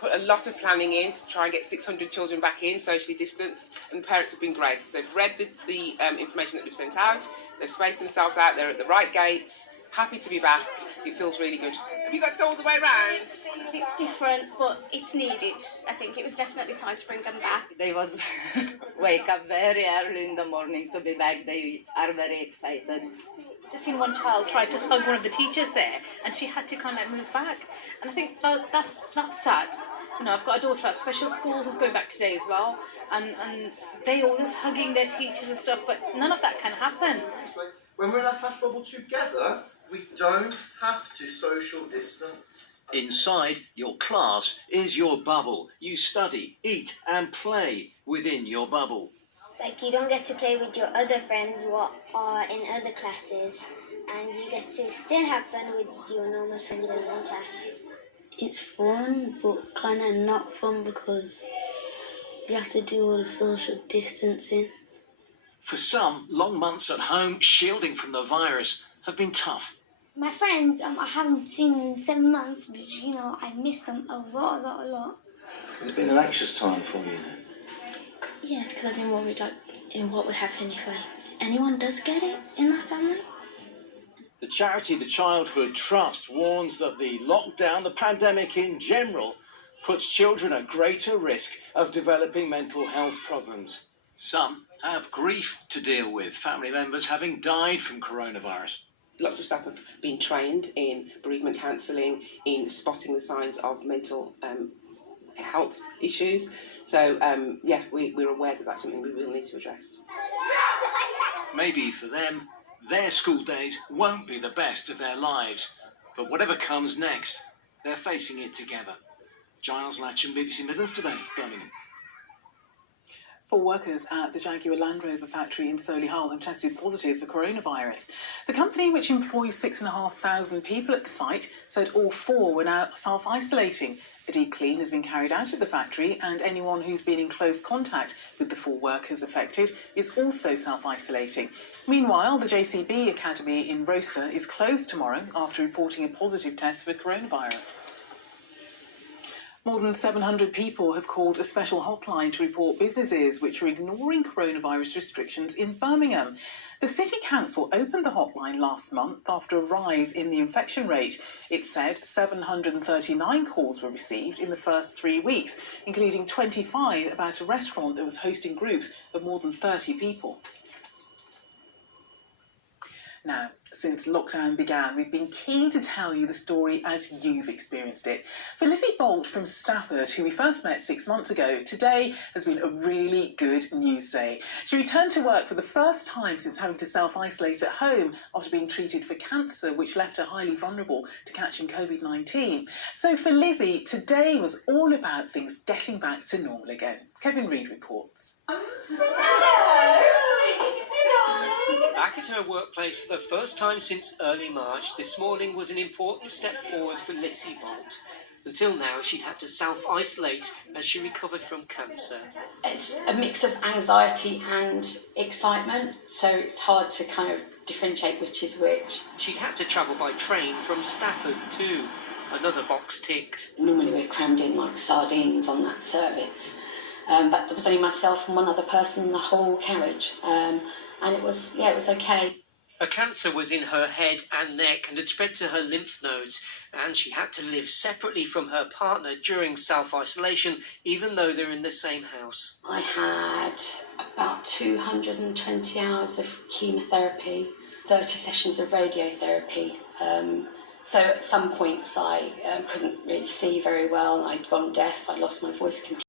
put a lot of planning in to try and get 600 children back in, socially distanced, and parents have been great. So they've read the information that we've sent out, they've spaced themselves out, they're at the right gates, happy to be back. It feels really good. Have you got to go all the way around? It's different, but it's needed. I think it was definitely time to bring them back. They was wake up very early in the morning to be back. They are very excited. Just seen one child try to hug one of the teachers there, and she had to kind of move back. And I think that's sad. You know, I've got a daughter at special school who's going back today as well, and they always hugging their teachers and stuff, but none of that can happen. When we're in our class bubble together, we don't have to social distance. Inside your class is your bubble. You study, eat and play within your bubble. Like, you don't get to play with your other friends what are in other classes, and you get to still have fun with your normal friends in one class. It's fun, but kind of not fun because you have to do all the social distancing. For some, long months at home shielding from the virus have been tough. My friends, I haven't seen in 7 months, but you know, I miss them a lot. Has it been an anxious time for you then? Yeah, because I've been worried in what would happen if anyone does get it in my family. The charity The Childhood Trust warns that the lockdown, the pandemic in general, puts children at greater risk of developing mental health problems. Some have grief to deal with, family members having died from coronavirus. Lots of staff have been trained in bereavement counselling, in spotting the signs of mental health issues. So, we're aware that that's something we will need to address. Maybe for them, their school days won't be the best of their lives. But whatever comes next, they're facing it together. Giles Latcham, BBC Midlands Today, Birmingham. 4 workers at the Jaguar Land Rover factory in Solihull have tested positive for coronavirus. The company, which employs 6,500 people at the site, said all 4 were now self-isolating. A deep clean has been carried out at the factory, and anyone who's been in close contact with the 4 workers affected is also self-isolating. Meanwhile, the JCB Academy in Roster is closed tomorrow after reporting a positive test for coronavirus. More than 700 people have called a special hotline to report businesses which are ignoring coronavirus restrictions in Birmingham. The City Council opened the hotline last month after a rise in the infection rate. It said 739 calls were received in the first 3 weeks, including 25 about a restaurant that was hosting groups of more than 30 people. Now, since lockdown began, we've been keen to tell you the story as you've experienced it. For Lizzie Bolt from Stafford, who we first met 6 months ago, today has been a really good news day. She returned to work for the first time since having to self-isolate at home after being treated for cancer, which left her highly vulnerable to catching COVID-19. So for Lizzie, today was all about things getting back to normal again. Kevin Reid reports. Back at her workplace for the first time since early March, this morning was an important step forward for Lizzie Bolt. Until now, she'd had to self-isolate as she recovered from cancer. It's a mix of anxiety and excitement, so it's hard to kind of differentiate which is which. She'd had to travel by train from Stafford too. Another box ticked. Normally we're crammed in like sardines on that service, but there was only myself and one other person in the whole carriage. And it was okay. Her cancer was in her head and neck and had spread to her lymph nodes, and she had to live separately from her partner during self-isolation, even though they're in the same house. I had about 220 hours of chemotherapy, 30 sessions of radiotherapy. So at some points I couldn't really see very well. I'd gone deaf, I lost my voice completely.